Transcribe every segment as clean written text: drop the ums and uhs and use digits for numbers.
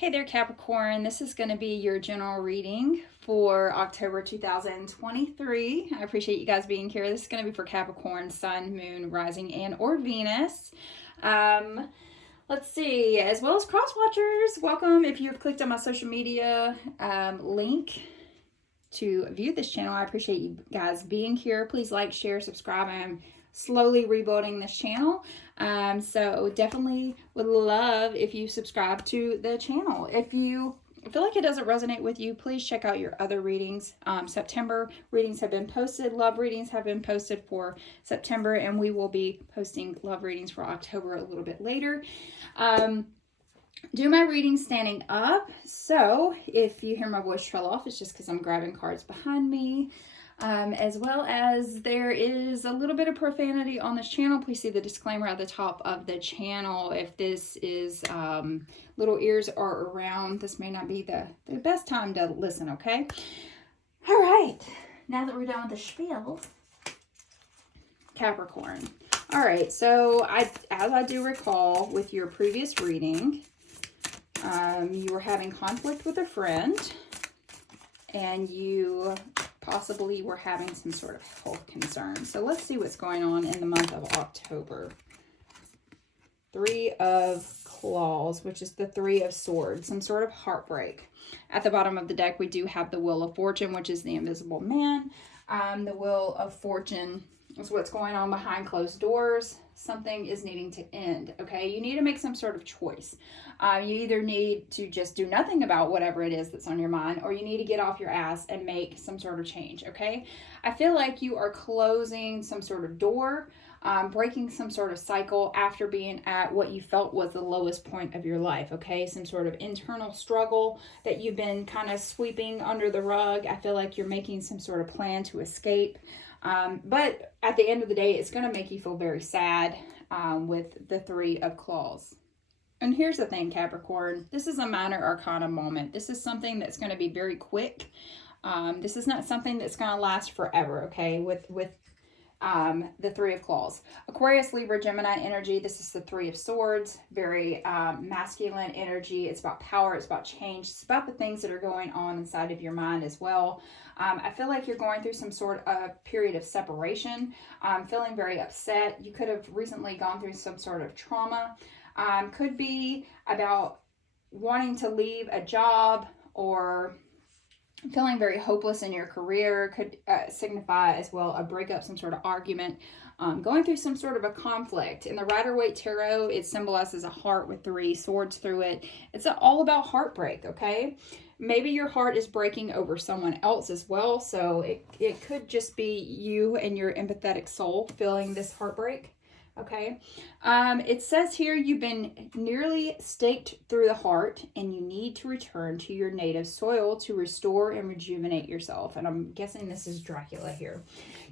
Hey there, Capricorn. This is going to be your general reading for October 2023. I appreciate you guys being here. This is going to be for Capricorn, Sun, Moon, Rising, and or Venus. Let's see, as well as cross watchers. Welcome. If you've clicked on my social media link to view this channel, I appreciate you guys being here. Please like, share, subscribe. I'm slowly rebuilding this channel, so definitely would love if you subscribe to the channel. If you feel like it doesn't resonate with you, please check out your other readings. September readings have been posted, love readings have been posted for September, and we will be posting love readings for October a little bit later. Do my reading standing up, so if you hear my voice trail off, it's just because I'm grabbing cards behind me. As well as there is a little bit of profanity on this channel. Please see the disclaimer at the top of the channel. If this is little ears are around, this may not be the best time to listen, okay? All right, now that we're done with the spiel, Capricorn. All right, so as I do recall with your previous reading, you were having conflict with a friend, and you possibly we're having some sort of health concern. So let's see what's going on in the month of October. Three of Claws, which is the Three of Swords, some sort of heartbreak. At the bottom of the deck, we do have the Wheel of Fortune, which is the invisible man. The Wheel of Fortune is what's going on behind closed doors. Something is needing to end, okay? You need to make some sort of choice. You either need to just do nothing about whatever it is that's on your mind, or you need to get off your ass and make some sort of change, okay? I feel like you are closing some sort of door, breaking some sort of cycle after being at what you felt was the lowest point of your life, okay? Some sort of internal struggle that you've been kind of sweeping under the rug. I feel like you're making some sort of plan to escape. But at the end of the day, it's going to make you feel very sad with the Three of Claws. And here's the thing, Capricorn. This is a minor arcana moment. This is something that's going to be very quick. This is not something that's going to last forever, okay, with the Three of Claws. Aquarius, Libra, Gemini energy. This is the Three of Swords. Very masculine energy. It's about power. It's about change. It's about the things that are going on inside of your mind as well. I feel like you're going through some sort of period of separation. Feeling very upset. You could have recently gone through some sort of trauma. Could be about wanting to leave a job or feeling very hopeless in your career. Could signify as well a breakup, some sort of argument, going through some sort of a conflict. In the Rider-Waite Tarot, it symbolizes a heart with three swords through it. It's all about heartbreak, okay? Maybe your heart is breaking over someone else as well, so it could just be you and your empathetic soul feeling this heartbreak. Okay, it says here you've been nearly staked through the heart and you need to return to your native soil to restore and rejuvenate yourself. And I'm guessing this is Dracula here.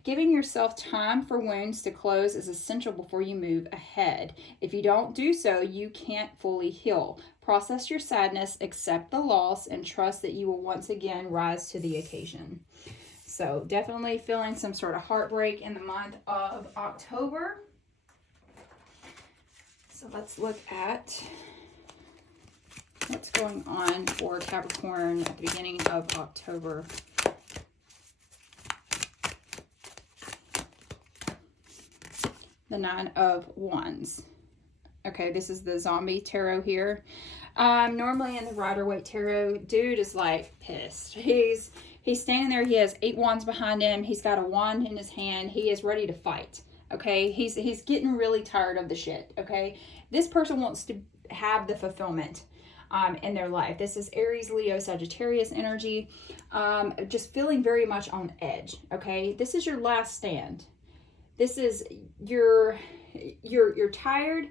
Giving yourself time for wounds to close is essential before you move ahead. If you don't do so, you can't fully heal. Process your sadness, accept the loss, and trust that you will once again rise to the occasion. So definitely feeling some sort of heartbreak in the month of October. So let's look at what's going on for Capricorn at the beginning of October. The Nine of Wands. Okay, this is the zombie tarot here. Normally in the Rider-Waite Tarot, dude is like pissed. He's standing there. He has 8 wands behind him. He's got a wand in his hand. He is ready to fight. Okay, he's getting really tired of the shit, okay? This person wants to have the fulfillment in their life. This is Aries, Leo, Sagittarius energy. Just feeling very much on edge, okay? This is your last stand. This is you're tired,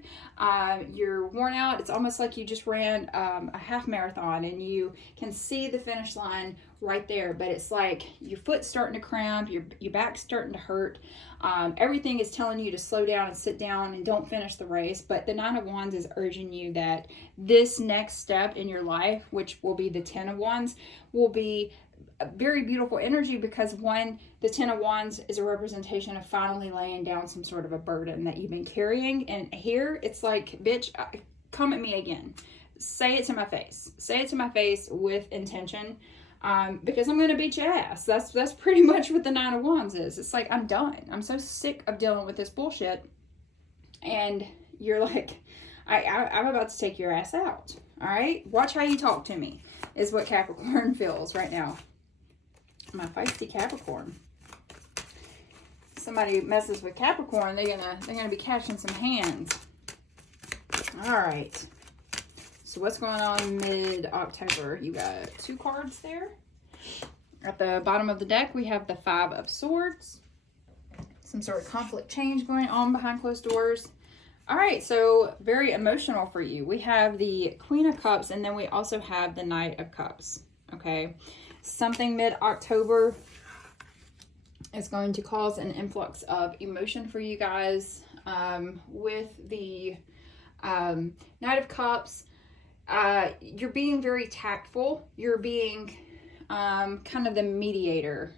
you're worn out. It's almost like you just ran a half marathon and you can see the finish line right there, but it's like your foot's starting to cramp, your back's starting to hurt. Everything is telling you to slow down and sit down and don't finish the race, but the Nine of Wands is urging you that this next step in your life, which will be the Ten of Wands, will be a very beautiful energy, because one, the Ten of Wands is a representation of finally laying down some sort of a burden that you've been carrying, and here it's like, bitch, come at me again. say it to my face. Say it to my face with intention. Because I'm going to beat your ass. That's pretty much what the Nine of Wands is. It's like, I'm done. I'm so sick of dealing with this bullshit. And you're like, I'm about to take your ass out. All right? Watch how you talk to me, is what Capricorn feels right now. My feisty Capricorn. Somebody messes with Capricorn, they're gonna be catching some hands. All right. So what's going on mid-October? You got 2 cards there. At the bottom of the deck, we have the 5 of Swords. Some sort of conflict change going on behind closed doors. All right, so very emotional for you. We have the Queen of Cups, and then we also have the Knight of Cups, okay? Something mid-October is going to cause an influx of emotion for you guys. With the Knight of Cups, you're being very tactful. You're being kind of the mediator,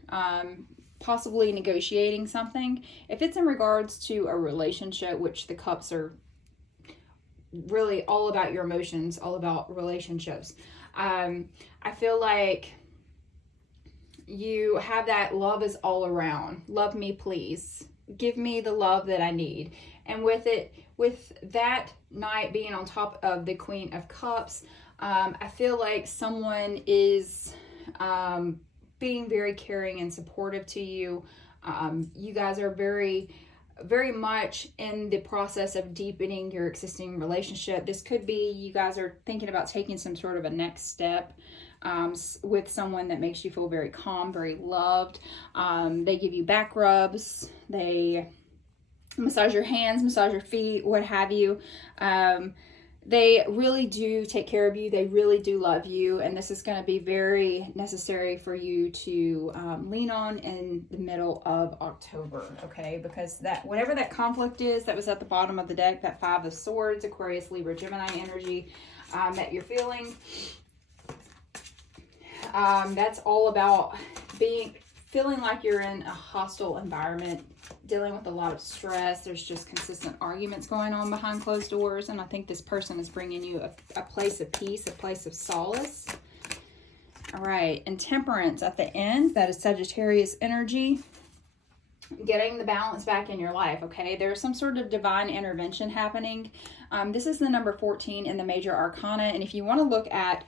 possibly negotiating something. If it's in regards to a relationship, which the cups are really all about your emotions, all about relationships. I feel like you have that love is all around. Love me, please. Give me the love that I need. And with that Knight being on top of the Queen of Cups, I feel like someone is being very caring and supportive to you. You guys are very, very much in the process of deepening your existing relationship. This could be you guys are thinking about taking some sort of a next step with someone that makes you feel very calm, very loved. They give you back rubs. They massage your hands, massage your feet, what have you. They really do take care of you. They really do love you. And this is going to be very necessary for you to lean on in the middle of October, okay? Because that whatever that conflict is that was at the bottom of the deck, that 5 of Swords, Aquarius, Libra, Gemini energy that you're feeling, that's all about feeling like you're in a hostile environment, dealing with a lot of stress. There's just consistent arguments going on behind closed doors. And I think this person is bringing you a place of peace, a place of solace. All right. And Temperance at the end, that is Sagittarius energy. Getting the balance back in your life, okay? There's some sort of divine intervention happening. This is the number 14 in the major arcana. And if you want to look at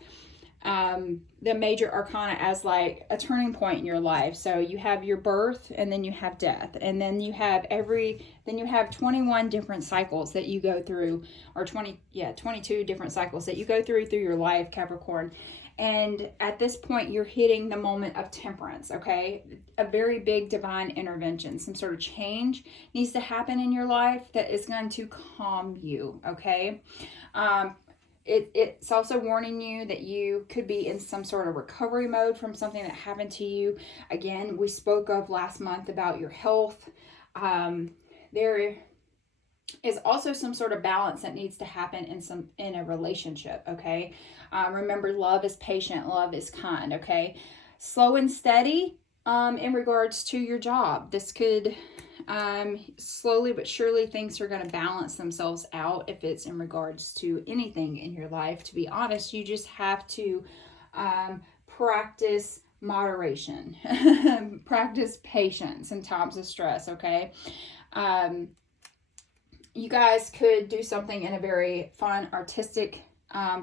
the major arcana as like a turning point in your life. So you have your birth, and then you have death, and then you have 21 different cycles that you go through, or 22 different cycles that you go through your life, Capricorn. And at this point, you're hitting the moment of Temperance, okay? A very big divine intervention, some sort of change needs to happen in your life that is going to calm you, okay? It's also warning you that you could be in some sort of recovery mode from something that happened to you. Again, we spoke of last month about your health. There is also some sort of balance that needs to happen in a relationship, okay? Remember, love is patient, love is kind, okay? Slow and steady in regards to your job. This could slowly but surely things are going to balance themselves out if it's in regards to anything in your life. To be honest, you just have to practice moderation, practice patience in times of stress, okay? You guys could do something in a very fun, artistic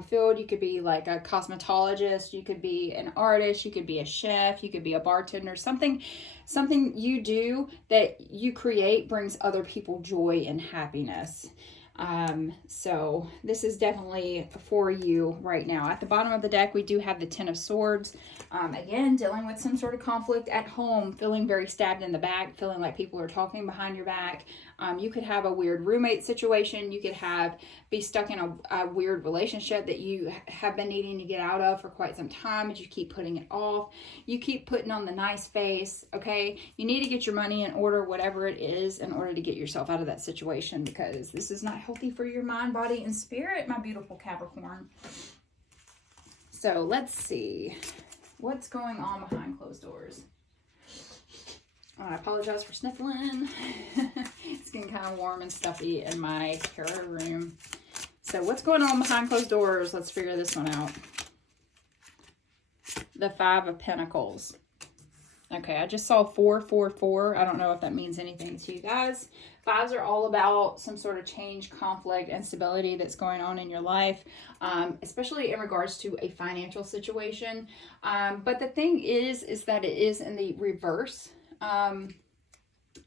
field. You could be like a cosmetologist, you could be an artist, you could be a chef, you could be a bartender. Something you do that you create brings other people joy and happiness. So this is definitely for you right now. At the bottom of the deck, we do have the 10 of Swords. Again, dealing with some sort of conflict at home, feeling very stabbed in the back, feeling like people are talking behind your back. You could have a weird roommate situation. You could be stuck in a weird relationship that you have been needing to get out of for quite some time, but you keep putting it off. You keep putting on the nice face, okay? You need to get your money in order, whatever it is, in order to get yourself out of that situation, because this is not healthy for your mind, body, and spirit, my beautiful Capricorn. So let's see what's going on behind closed doors. I apologize for sniffling. It's getting kind of warm and stuffy in my tarot room. So what's going on behind closed doors? Let's figure this one out. The Five of Pentacles. Okay, I just saw 444. I don't know if that means anything to you guys. Fives are all about some sort of change, conflict, instability that's going on in your life, especially in regards to a financial situation. But the thing is that it is in the reverse.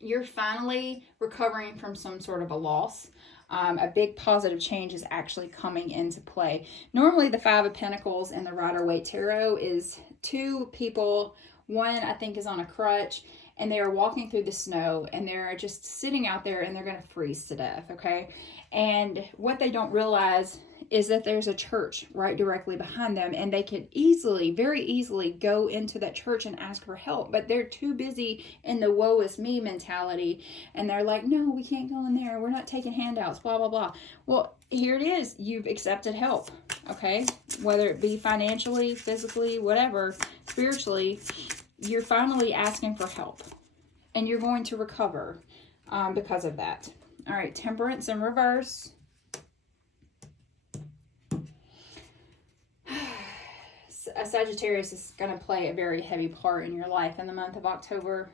You're finally recovering from some sort of a loss. A big positive change is actually coming into play. Normally, the Five of Pentacles in the Rider-Waite Tarot is two people. One, I think, is on a crutch, and they are walking through the snow, and they're just sitting out there, and they're going to freeze to death, okay? And what they don't realize is that there's a church right directly behind them, and they could easily, very easily go into that church and ask for help, but they're too busy in the woe is me mentality, and they're like, no, we can't go in there, we're not taking handouts, blah, blah, blah. Well, here it is. You've accepted help, okay? Whether it be financially, physically, whatever, spiritually, you're finally asking for help, and you're going to recover because of that. All right, Temperance in reverse. A Sagittarius is going to play a very heavy part in your life in the month of October,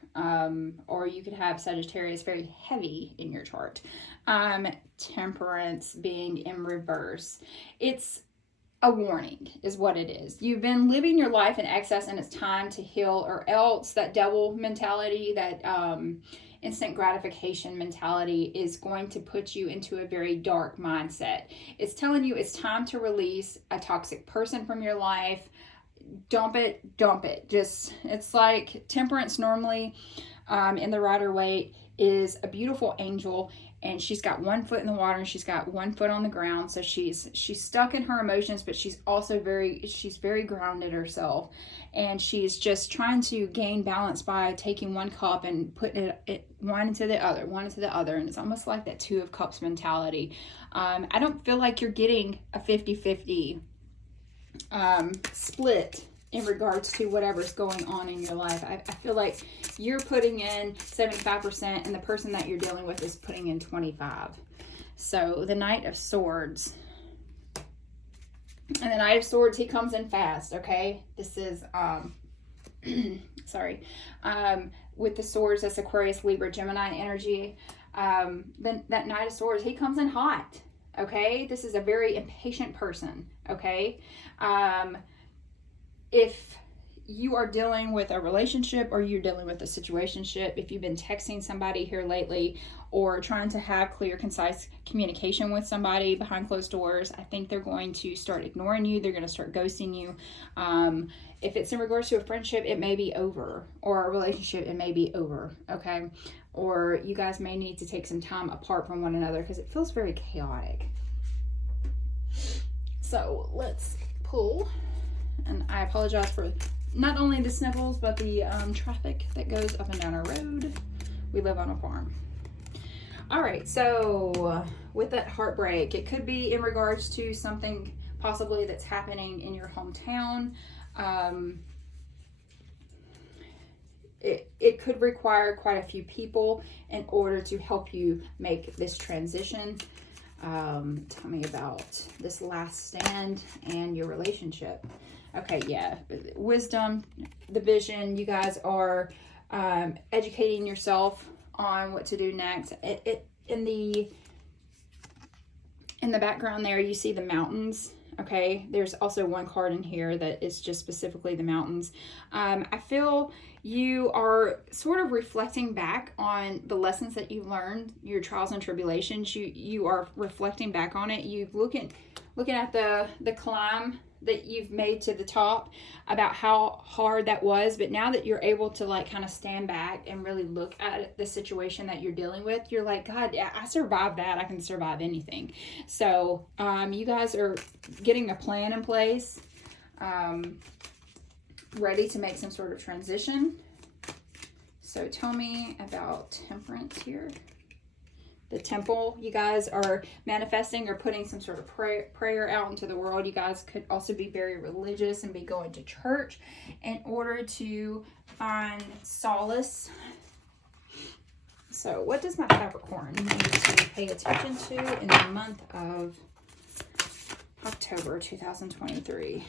or you could have Sagittarius very heavy in your chart. Temperance being in reverse. It's a warning is what it is. You've been living your life in excess, and it's time to heal, or else that devil mentality, that instant gratification mentality is going to put you into a very dark mindset. It's telling you it's time to release a toxic person from your life. Dump it. Just, it's like Temperance normally in the Rider-Waite is a beautiful angel, and she's got one foot in the water and she's got one foot on the ground. So she's stuck in her emotions, but she's also she's very grounded herself, and she's just trying to gain balance by taking one cup and putting it one into the other, and it's almost like that Two of Cups mentality. I don't feel like you're getting a 50-50 split in regards to whatever's going on in your life. I feel like you're putting in 75% and the person that you're dealing with is putting in 25%. So the Knight of Swords. And the Knight of Swords, he comes in fast, okay? This is, sorry. With the swords, that's Aquarius, Libra, Gemini energy. Then that Knight of Swords, he comes in hot, okay? This is a very impatient person, okay? If you are dealing with a relationship, or you're dealing with a situationship, if you've been texting somebody here lately, or trying to have clear, concise communication with somebody behind closed doors, I think they're going to start ignoring you. They're going to start ghosting you. If it's in regards to a friendship, it may be over, or a relationship, it may be over, okay? Or you guys may need to take some time apart from one another because it feels very chaotic. So let's pull. And I apologize for not only the sniffles, but the traffic that goes up and down our road. We live on a farm. All right, so with that heartbreak, it could be in regards to something possibly that's happening in your hometown. It could require quite a few people in order to help you make this transition. Tell me about this last stand and your relationship. Okay, yeah, wisdom, the vision. You guys are educating yourself on what to do next. In the background there, you see the mountains. Okay, there's also one card in here that is just specifically the mountains. I feel you are sort of reflecting back on the lessons that you've learned, your trials and tribulations. You are reflecting back on it. You've looking at the climb that you've made to the top, about how hard that was, but now that you're able to like kind of stand back and really look at the situation that you're dealing with, you're like, God, I survived that. I can survive anything. So you guys are getting a plan in place, ready to make some sort of transition. So tell me about Temperance here. The Temple, you guys are manifesting or putting some sort of prayer out into the world. You guys could also be very religious and be going to church in order to find solace. So what does my Capricorn need to pay attention to in the month of October 2023.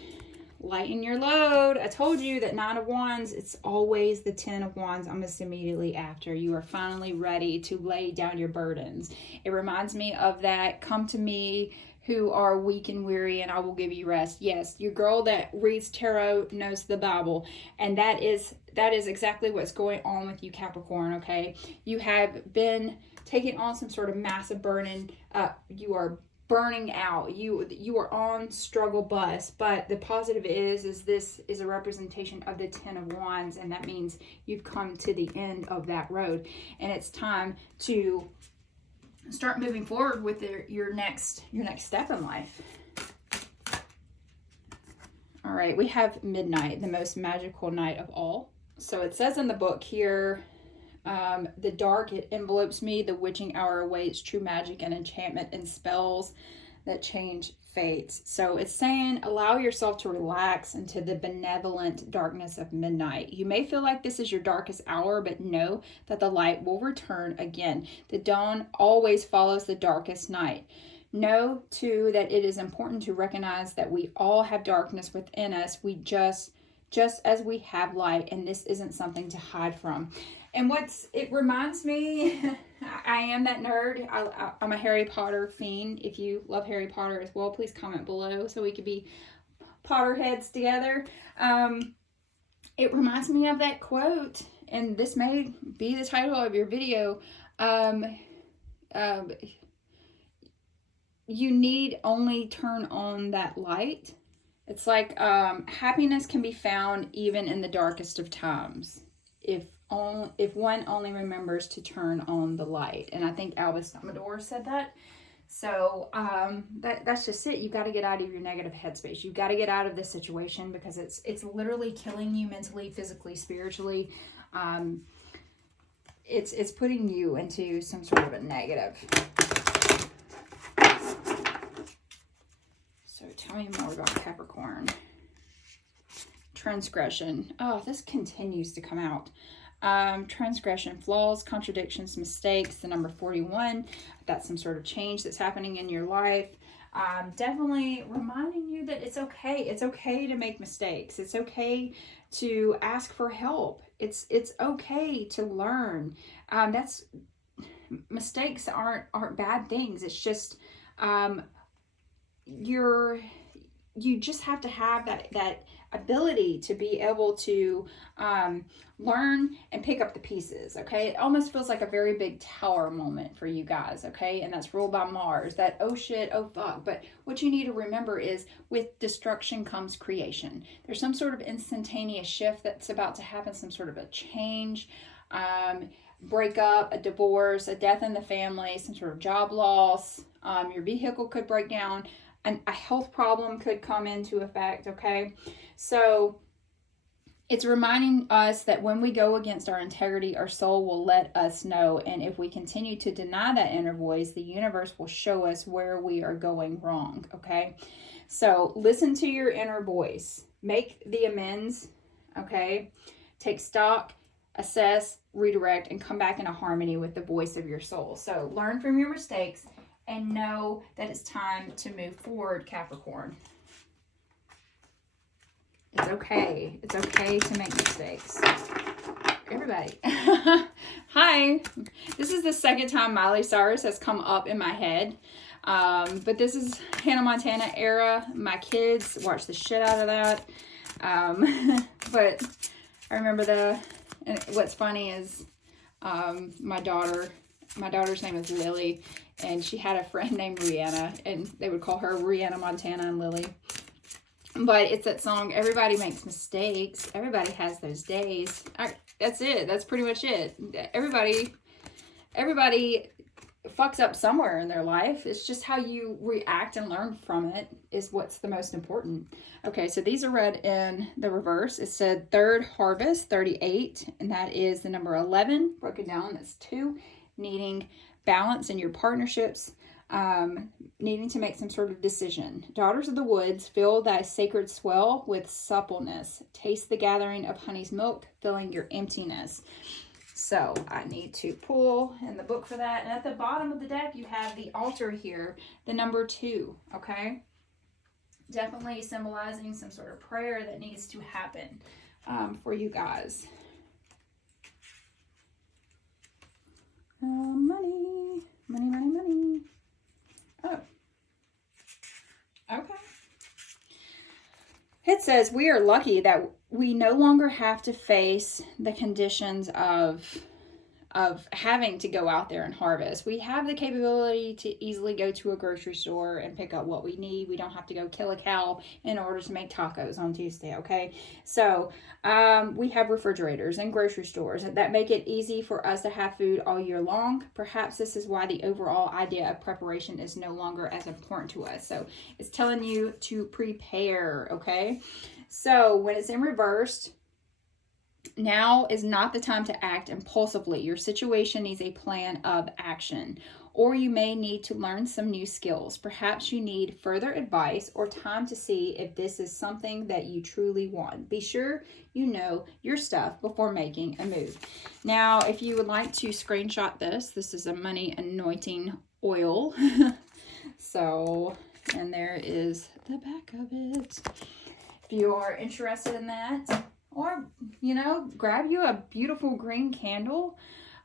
Lighten your load. I told you that 9 of Wands, it's always the 10 of Wands almost immediately after. You are finally ready to lay down your burdens. It reminds me of that, come to me who are weak and weary and I will give you rest. Yes, your girl that reads tarot knows the Bible, and that is exactly what's going on with you, Capricorn, okay? You have been taking on some sort of massive burden. You are burning out. You are on struggle bus, but the positive is this is a representation of the 10 of Wands, and that means you've come to the end of that road, and it's time to start moving forward with your next step in life. All right, we have midnight, the most magical night of all. So it says in the book here, the dark, it envelopes me, the witching hour awaits, true magic and enchantment and spells that change fates. So it's saying allow yourself to relax into the benevolent darkness of midnight. You may feel like this is your darkest hour, but know that the light will return again. The dawn always follows the darkest night. Know too that it is important to recognize that we all have darkness within us. We just as we have light, and this isn't something to hide from. And it reminds me, I am that nerd. I'm a Harry Potter fiend. If you love Harry Potter as well, please comment below so we could be Potterheads together. It reminds me of that quote, and this may be the title of your video. You need only turn on that light. It's like happiness can be found even in the darkest of times if one only remembers to turn on the light. And I think Albus Dumbledore said that. So that's just it. You got to get out of your negative headspace. You got to get out of this situation because it's literally killing you mentally, physically, spiritually. It's putting you into some sort of a negative. So tell me more about Capricorn. Transgression. Oh, this continues to come out. Transgression, flaws, contradictions, mistakes, the number 41. That's some sort of change that's happening in your life. Definitely reminding you that it's okay. It's okay to make mistakes. It's okay to ask for help. It's okay to learn. Mistakes aren't bad things. It's just you just have to have that ability to be able to learn and pick up the pieces, okay? It almost feels like a very big tower moment for you guys, okay? And that's ruled by Mars, that oh shit, oh fuck. But what you need to remember is with destruction comes creation. There's some sort of instantaneous shift that's about to happen, some sort of a change, breakup, a divorce, a death in the family, some sort of job loss, your vehicle could break down, and a health problem could come into effect, okay? So it's reminding us that when we go against our integrity, our soul will let us know. And if we continue to deny that inner voice, the universe will show us where we are going wrong, okay? So listen to your inner voice. Make the amends, okay? Take stock, assess, redirect, and come back into harmony with the voice of your soul. So learn from your mistakes and know that it's time to move forward, Capricorn. It's okay. It's okay to make mistakes. Everybody. Hi. This is the second time Miley Cyrus has come up in my head. But this is Hannah Montana era. My kids watch the shit out of that. But I remember and what's funny is my daughter's name is Lily, and she had a friend named Rihanna, and they would call her Rihanna Montana and Lily. But it's that song, everybody makes mistakes. Everybody has those days. That's it. That's pretty much it. Everybody fucks up somewhere in their life. It's just how you react and learn from it is what's the most important. Okay, so these are read in the reverse. It said third harvest, 38, and that is the number 11. Broken down, that's 2. Needing balance in your partnerships, needing to make some sort of decision. Daughters of the woods, fill thy sacred swell with suppleness. Taste the gathering of honey's milk, filling your emptiness. So I need to pull in the book for that. And at the bottom of the deck, you have the altar here, the number 2, okay? definitely symbolizing some sort of prayer that needs to happen for you guys. Money, money, money, money. Oh, okay. It says we are lucky that we no longer have to face the conditions of having to go out there and harvest. We have the capability to easily go to a grocery store and pick up what we need. We don't have to go kill a cow in order to make tacos on Tuesday, okay? So we have refrigerators and grocery stores that make it easy for us to have food all year long. Perhaps this is why the overall idea of preparation is no longer as important to us. So it's telling you to prepare, okay? So when it's in reversed, now is not the time to act impulsively. Your situation needs a plan of action, or you may need to learn some new skills. Perhaps you need further advice or time to see if this is something that you truly want. Be sure you know your stuff before making a move. Now, if you would like to screenshot this is a money anointing oil. So, and there is the back of it. If you are interested in that, or, you know, grab you a beautiful green candle.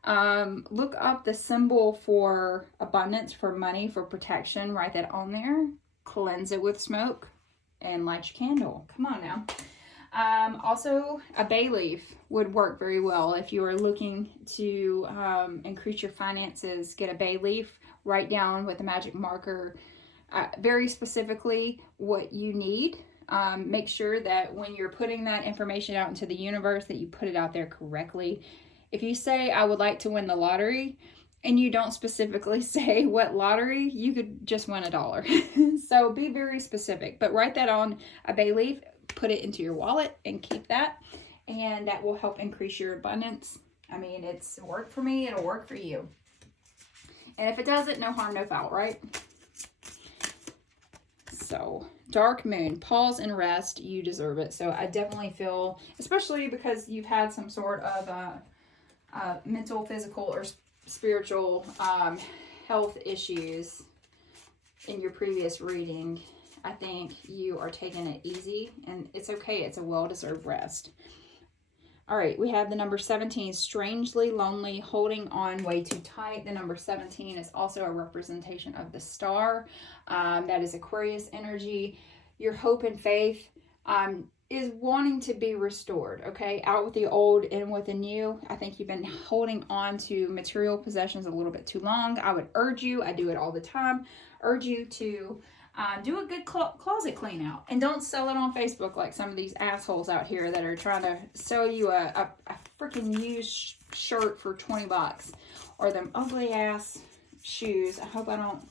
Look up the symbol for abundance, for money, for protection. Write that on there. Cleanse it with smoke and light your candle. Come on now. Also, a bay leaf would work very well if you are looking to increase your finances. Get a bay leaf. Write down with a magic marker very specifically what you need. Make sure that when you're putting that information out into the universe that you put it out there correctly. If you say, I would like to win the lottery, and you don't specifically say what lottery, you could just win $1. So be very specific, but write that on a bay leaf, put it into your wallet and keep that, and that will help increase your abundance. I mean, it's worked for me, it'll work for you. And if it doesn't, no harm, no foul, right? So, dark moon, pause and rest. You deserve it. So I definitely feel, especially because you've had some sort of mental, physical, or spiritual health issues in your previous reading, I think you are taking it easy, and it's okay. It's a well-deserved rest. All right, we have the number 17, strangely lonely, holding on way too tight. The number 17 is also a representation of the star. That is Aquarius energy. Your hope and faith is wanting to be restored, okay? Out with the old, in with the new. I think you've been holding on to material possessions a little bit too long. I would urge you, I do it all the time, urge you to do a good closet clean out, and don't sell it on Facebook like some of these assholes out here that are trying to sell you a freaking used shirt for $20, or them ugly ass shoes. I hope I don't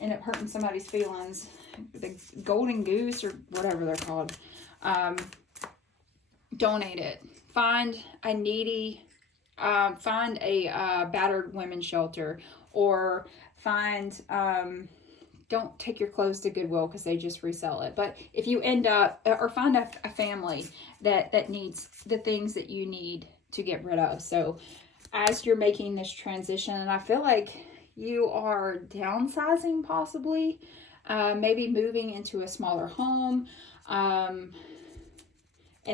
end up hurting somebody's feelings. The golden goose or whatever they're called. Donate it. Find a needy, find a battered women's shelter, or find don't take your clothes to Goodwill because they just resell it. But if you end up, or find a family that needs the things that you need to get rid of. So as you're making this transition, and I feel like you are downsizing possibly, maybe moving into a smaller home. And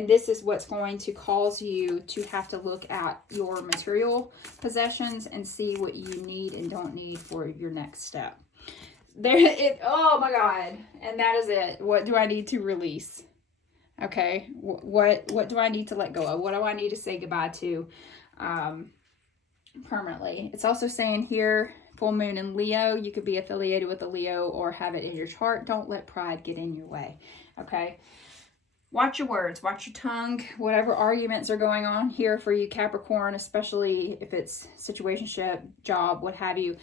this is what's going to cause you to have to look at your material possessions and see what you need and don't need for your next step. Oh my God. And that is it. What do I need to release? Okay. What do I need to let go of? What do I need to say goodbye to permanently? It's also saying here, full moon in Leo. You could be affiliated with a Leo or have it in your chart. Don't let pride get in your way. Okay. Watch your words, watch your tongue, whatever arguments are going on here for you, Capricorn, especially if it's situationship, job, what have you.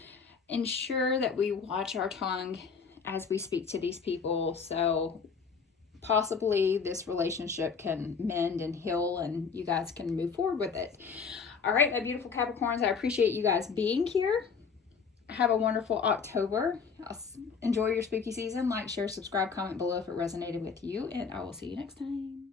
Ensure that we watch our tongue as we speak to these people, so possibly this relationship can mend and heal and you guys can move forward with it. All right, my beautiful Capricorns, I appreciate you guys being here. Have a wonderful October. Enjoy your spooky season. Like, share, subscribe, comment below if it resonated with you, and I will see you next time.